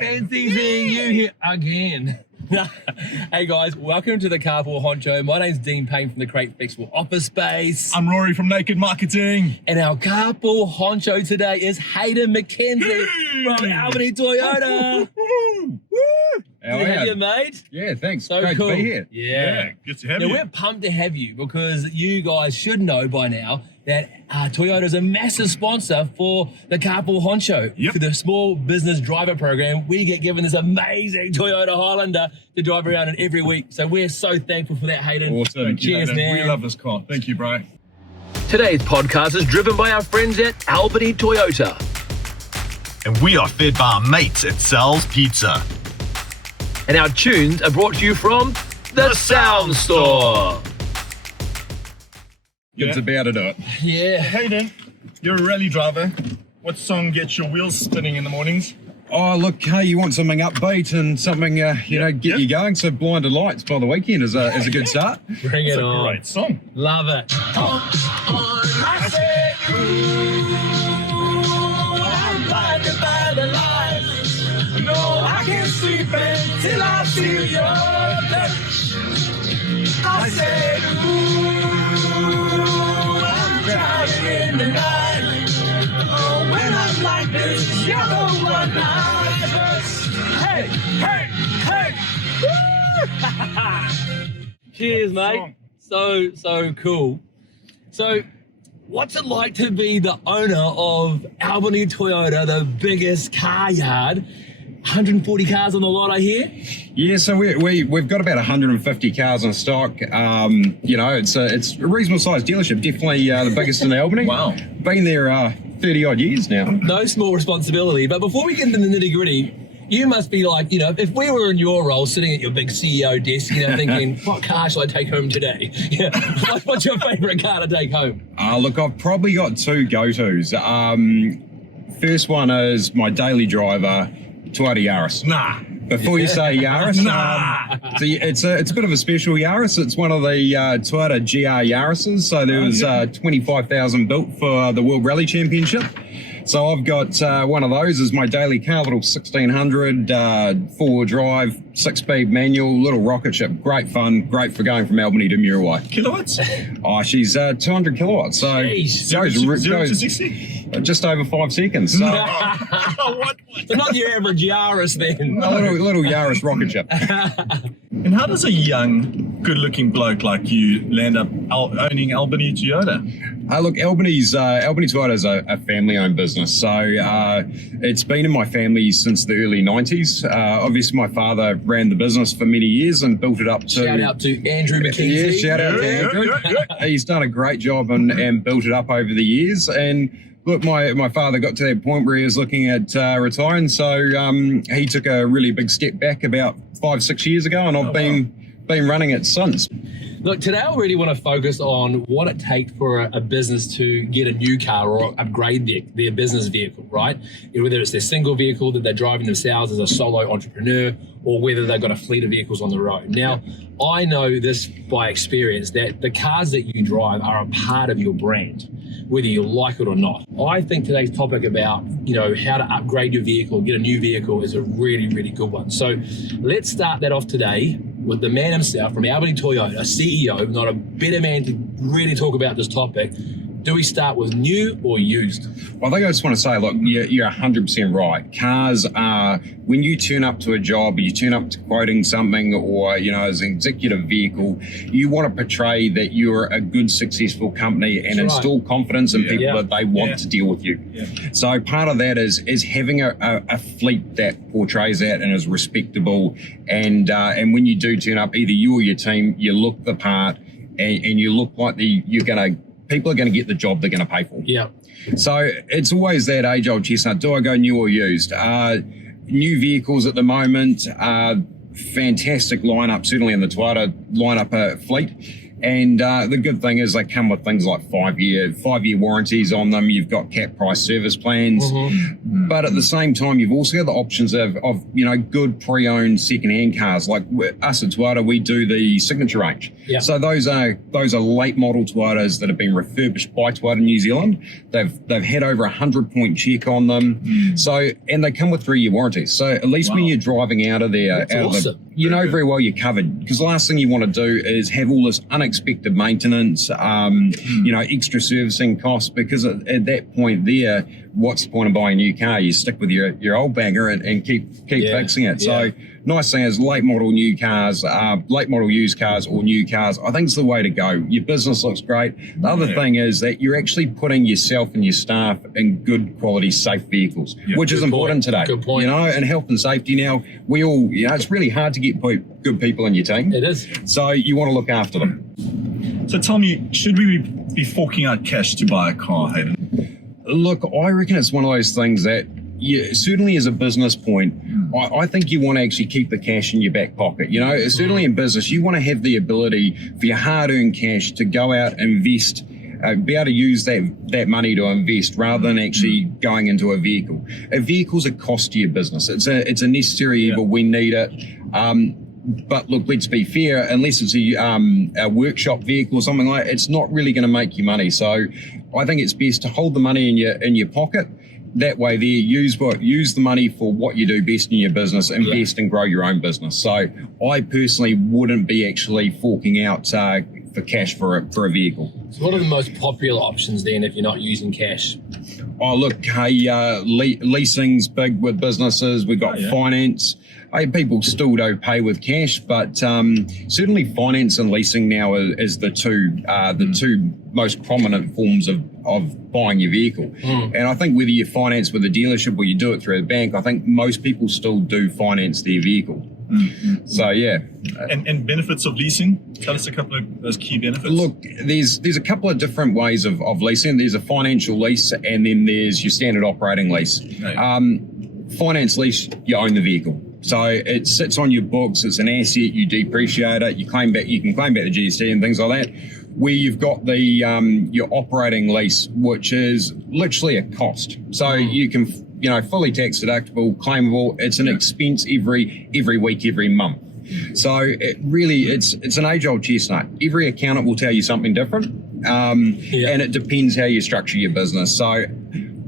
Fancy seeing you here again. Hey guys, welcome to the Carpool Honcho. My name's Dean Payne from the Crate Flexible Office Space. I'm Rory from Naked Marketing. And our Carpool Honcho today is Haydn Mackenzie from Albany Toyota. How Good to have you, mate. Yeah, thanks. So Great cool. to be here. Yeah. Good to have Now, you. we're pumped to have you because you guys should know by now that Toyota is a massive sponsor for the Carpool Honcho. Yep. For the small business driver program, we get given this amazing Toyota Highlander to drive around in every week. So we're so thankful for that, Haydn. Awesome. Cheers, Hayden. man. We love this car. Thank you, bro. Today's podcast is driven by our friends at Albany Toyota. And we are fed by our mates at Sal's Pizza. And our tunes are brought to you from the Sound Store. It's about to do it. Yeah. Hayden, you're a rally driver. What song gets your wheels spinning in the mornings? Oh, look, hey, you want something upbeat and something, get you going. So Blinded Lights by The Weekend is a good start. Bring It's it a on. great song. Love it. I said, I'm blinded by the lights. No, I can't sleep until I feel your touch. I said, I'm driving in the night. Oh, when I'm like this, you're the one I trust. Hey, hey, hey. Cheers, mate. So cool. So, what's it like to be the owner of Albany Toyota, the biggest car yard? 140 cars on the lot, I hear. Yeah, so we've got about 150 cars in stock. It's a reasonable sized dealership, definitely the biggest in Albany. Wow. Been there 30 odd years now. No small responsibility. But before we get into the nitty gritty, you must be like, if we were in your role, sitting at your big CEO desk, thinking, what car shall I take home today? Yeah. What's your favorite car to take home? Look, I've probably got two go-tos. First one is my daily driver, Toyota Yaris. Nah. Before you say Yaris, Nah. so it's a bit of a special Yaris. It's one of the Toyota GR Yarises. So there was 25,000 built for the World Rally Championship. So I've got one of those as my daily car, little 1600 four-wheel drive, 6-speed manual, little rocket ship. Great fun, great for going from Albany to Muriwai. Kilowatts? Oh, she's 200 kilowatts. So Jeez. Zero to 60? just over 5 seconds. So What? So not your average Yaris then. a little Yaris rocket ship. And how does a young, good-looking bloke like you land up owning Albany Toyota? Look, Albany Toyota is a family-owned business, so it's been in my family since the early 90s. Obviously, my father ran the business for many years and built it up to... Shout out to Andrew Mackenzie. Yeah, shout out to Andrew. He's done a great job and built it up over the years. And look, my father got to that point where he was looking at retiring, so he took a really big step back about 5-6 years ago, and I've been running it since. Look, today I really want to focus on what it takes for a business to get a new car or upgrade their business vehicle, right? Whether it's their single vehicle that they're driving themselves as a solo entrepreneur, or whether they've got a fleet of vehicles on the road. Now, I know this by experience that the cars that you drive are a part of your brand, whether you like it or not. I think today's topic about, how to upgrade your vehicle, get a new vehicle is a really, really good one. So let's start that off today with the man himself from Albany Toyota, CEO, not a better man to really talk about this topic. Do we start with new or used? Well, I think I just want to say, look, you're 100% right. Cars are, when you turn up to a job, you turn up to quoting something or, as an executive vehicle, you want to portray that you're a good, successful company and instill confidence in people that they want to deal with you. Yeah. So part of that is having a fleet that portrays that and is respectable. And when you do turn up, either you or your team, you look the part and you look like people are going to get the job they're going to pay for. Yeah. So it's always that age-old chestnut. Do I go new or used? New vehicles at the moment, fantastic lineup, certainly in the Toyota line up a fleet. And the good thing is they come with things like 5-year warranties on them. You've got cap price service plans, but at the same time, you've also got the options of good pre-owned second-hand cars. Like us at Toyota, we do the Signature range. Yeah. So those are late model Toyotas that have been refurbished by Toyota New Zealand. They've had over 100-point check on them. So, and they come with 3-year warranties. So at least when you're driving out of there, you know very well you're covered, because the last thing you want to do is have all this unexpected maintenance, extra servicing costs, because at that point there, what's the point of buying a new car? You stick with your old banger and keep fixing it. So nice thing is late model new cars, late model used cars or new cars, I think it's the way to go. Your business looks great. The other thing is that you're actually putting yourself and your staff in good quality, safe vehicles, which is important today. Good point. And health and safety now, we all, it's really hard to get good people in your team. It is. So you want to look after them. So tell me, should we be forking out cash to buy a car, Haydn? Look, I reckon it's one of those things that certainly as a business point, I think you want to actually keep the cash in your back pocket. Certainly in business, you want to have the ability for your hard-earned cash to go out and invest, be able to use that money to invest rather than actually going into a vehicle. A vehicle's a cost to your business. It's a necessary evil. We need it. But look, let's be fair, unless it's a workshop vehicle or something like that, it's not really going to make you money. So I think it's best to hold the money in your pocket. That way there, use the money for what you do best in your business, invest and grow your own business. So I personally wouldn't be actually forking out for cash for a vehicle. So what are the most popular options then if you're not using cash? Oh, look, leasing's big with businesses. We've got finance. People still do pay with cash, but certainly finance and leasing now is the two most prominent forms of buying your vehicle. And I think whether you finance with a dealership or you do it through a bank, I think most people still do finance their vehicle. So yeah. And benefits of leasing? Tell us a couple of those key benefits. Look, there's a couple of different ways of leasing. There's a financial lease, and then there's your standard operating lease. Finance lease, you own the vehicle. So it sits on your books, it's an asset, you depreciate it, you can claim back the GST and things like that. Where you've got the your operating lease, which is literally a cost. So you can fully tax deductible, claimable. It's an expense every week, every month. So it's an age-old chestnut. Every accountant will tell you something different, and it depends how you structure your business. So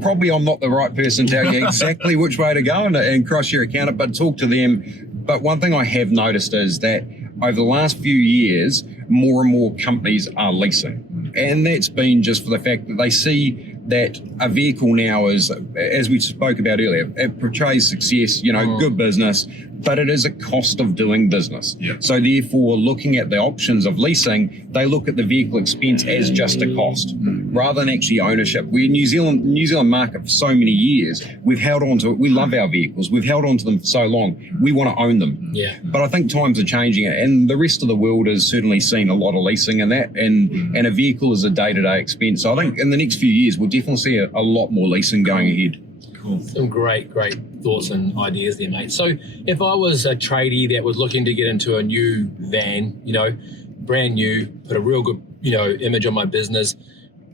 probably I'm not the right person to tell you exactly which way to go and cross your accountant, but talk to them. But one thing I have noticed is that over the last few years, more and more companies are leasing. And that's been just for the fact that they see that a vehicle now is, as we spoke about earlier, it portrays success, good business, but it is a cost of doing business. So therefore, looking at the options of leasing, they look at the vehicle expense as just a cost rather than actually ownership. We're New Zealand market for so many years, we've held on to it. We love our vehicles. We've held on to them for so long. We want to own them. But I think times are changing it, and the rest of the world has certainly seen a lot of leasing in that, and a vehicle is a day-to-day expense. So I think in the next few years, we'll definitely see a lot more leasing going ahead. Cool. Some great thoughts and ideas there, mate. So if I was a tradie that was looking to get into a new van, brand new, put a real good, image on my business,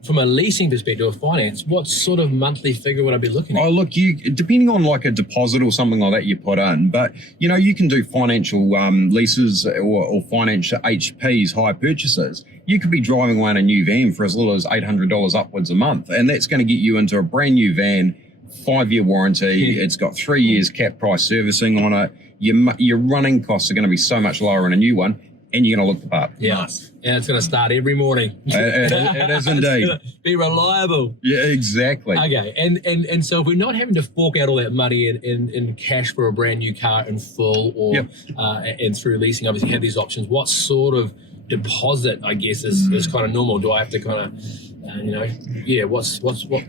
from a leasing perspective or finance, what sort of monthly figure would I be looking at? Oh, look, depending on like a deposit or something like that you put in, but you can do financial leases or financial HPs, hire purchases. You could be driving around a new van for as little as $800 upwards a month, and that's going to get you into a brand new van, 5-year warranty. It's got 3 years cap price servicing on it. Your running costs are going to be so much lower in a new one, and you're going to look the part. Nice. And it's going to start every morning. It is indeed. It's going to be reliable. Yeah, exactly. Okay. And so if we're not having to fork out all that money in cash for a brand new car in full or and through leasing, obviously have these options, what sort of deposit, I guess, is kind of normal? Do I have to kind of how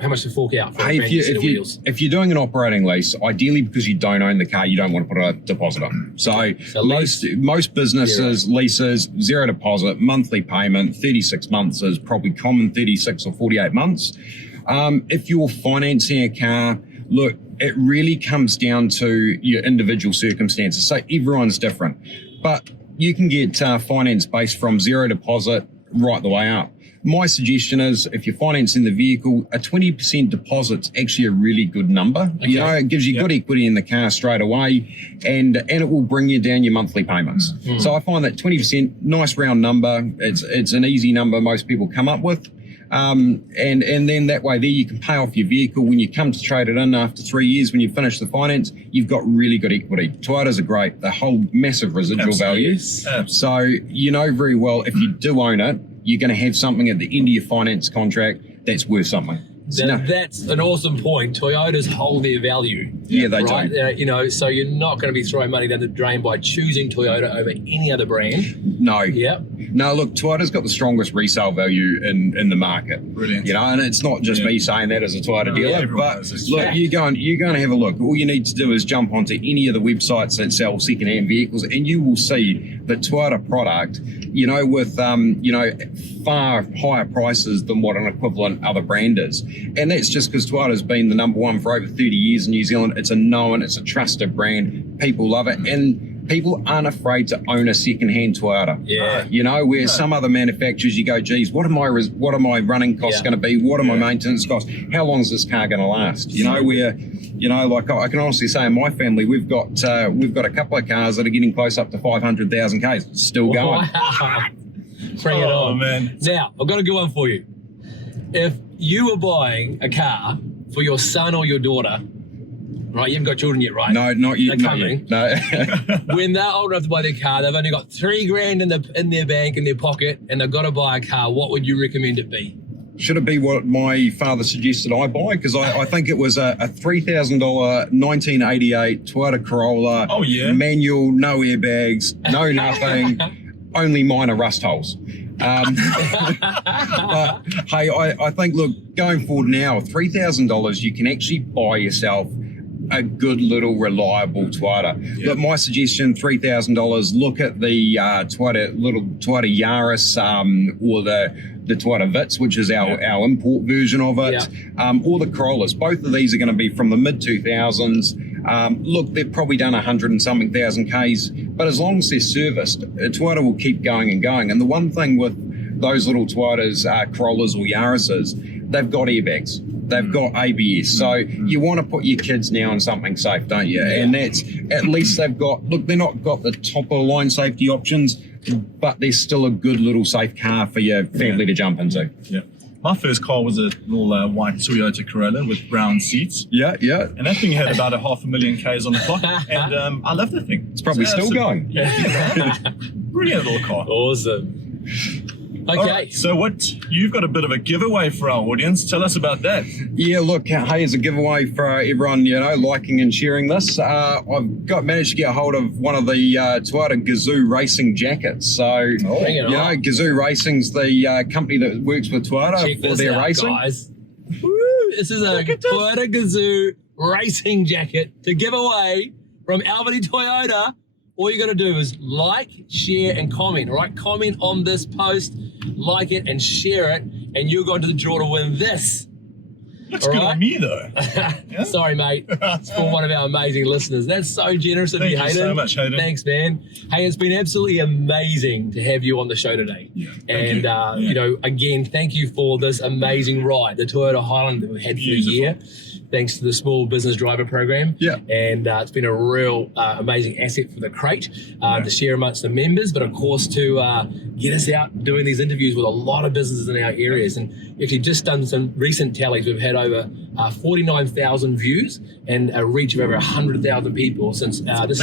much to fork out for a brand new set of wheels? If you're doing an operating lease, ideally because you don't own the car, you don't want to put a deposit on. So most businesses, leases, zero deposit, monthly payment, 36 months is probably common, 36 or 48 months. If you're financing a car, look, it really comes down to your individual circumstances. So everyone's different. But you can get finance based from zero deposit right the way up. My suggestion is, if you're financing the vehicle, a 20% deposit's actually a really good number. Okay. You know, it gives you good equity in the car straight away, and it will bring you down your monthly payments. So I find that 20%, nice round number. It's an easy number most people come up with. And then that way there you can pay off your vehicle. When you come to trade it in after 3 years, when you finish the finance, you've got really good equity. Toyotas are great. They hold massive residual value. Absolutely. So you know very well if you do own it, you're going to have something at the end of your finance contract that's worth something. That's an awesome point. Toyotas hold their value. Yeah, they right? do. You know, so you're not going to be throwing money down the drain by choosing Toyota over any other brand. No. Yeah. No, look, Toyota's got the strongest resale value in the market. Brilliant. You know, and it's not just me saying that as a Toyota dealer, everyone but knows this. look, Yeah. you go and have a look. All you need to do is jump onto any of the websites that sell second-hand vehicles, and you will see the Toyota product, you know, with far higher prices than what an equivalent other brand is. And that's just because Toyota's been the number one for over 30 years in New Zealand. It's a known, it's a trusted brand. People love it, and people aren't afraid to own a second-hand Toyota. Yeah. You know, where some other manufacturers, you go, geez, what are my running costs going to be? What are my maintenance costs? How long is this car going to last? You know, where, you know, like I can honestly say in my family, we've got a couple of cars that are getting close up to 500,000 Ks, still going. Wow. Bring it Oh, on. man. Now, I've got a good one for you. If you were buying a car for your son or your daughter, right? You haven't got children yet, right? No, not yet. They're not coming. yet. No. When they're old enough to buy their car, they've only got $3,000 in their bank, in their pocket, and they've got to buy a car. What would you recommend it be? Should it be what my father suggested I buy? Because I think it was a $3,000 1988 Toyota Corolla. Oh, yeah. Manual, no airbags, no nothing, only minor rust holes. But hey, I think, look, going forward now, $3,000, you can actually buy yourself a good little reliable Toyota. Yeah. Look, my suggestion, $3,000, look at the Toyota Yaris or the Toyota Vitz, which is our import version of it, or the Corollas. Both of these are going to be from the mid-2000s. Look, they've probably done 100 and something thousand Ks, but as long as they're serviced, Toyota will keep going and going. And the one thing with those little Toyotas, Corollas or Yarises, they've got airbags. They've got ABS. So you want to put your kids now in something safe, don't you? And that's, at least they've got, look, they're not got the top of the line safety options, but they're still a good little safe car for your family to jump into. Yeah. My first car was a little white Toyota Corolla with brown seats. Yeah. And that thing had about 500,000 Ks on the clock. And I love that thing. It's probably still going. Yeah. Brilliant little car. Awesome. Okay. All right, so you've got a bit of a giveaway for our audience. Tell us about that. Yeah, look, hey, as a giveaway for everyone, you know, liking and sharing this, I've managed to get a hold of one of the Toyota Gazoo racing jackets. So, Bring it you know, on. Gazoo Racing's the company that works with Toyota Check for this their out, racing. guys. Woo, this is a Toyota Gazoo racing jacket to give away from Albany Toyota. All you got to do is like, share, and comment. All right, comment on this post, like it, and share it, and you're going to the draw to win this. Looks All good right. on me, though. Sorry, mate. It's for one of our amazing listeners. That's so generous of Thank you, you Haydn. so much, Haydn. Thanks, man. Hey, it's been absolutely amazing to have you on the show today. Yeah, thank And, you. you know, again, thank you for this amazing ride, the Toyota Highland that we've had for Beautiful. a year, thanks to the Small Business Driver Program. Yeah. And it's been a real amazing asset for the crate to share amongst the members, but of course to get us out doing these interviews with a lot of businesses in our areas. And actually just done some recent tallies. We've had over 49,000 views and a reach of over 100,000 people since this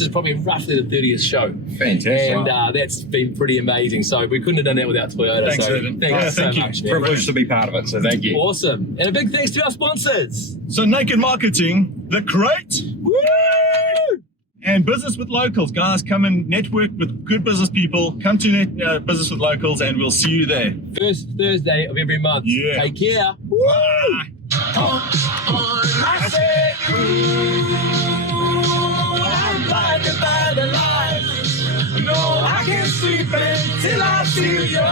is probably roughly the 30th show. Fantastic. And that's been pretty amazing. So we couldn't have done that without Toyota. Thanks, so Haydn. thanks Yeah, so thank you. much, man. Privileged to be part of it, so thank you. Awesome. And a big thanks to our sponsors. So Naked Marketing, The Crate, Woo! and Business with Locals. Guys, come and network with good business people. Come to Business with Locals and we'll see you there. First Thursday of every month. Yeah. Take care. Bye. I said, ooh, I'm blinded by the light. No, I can't sleep until I feel your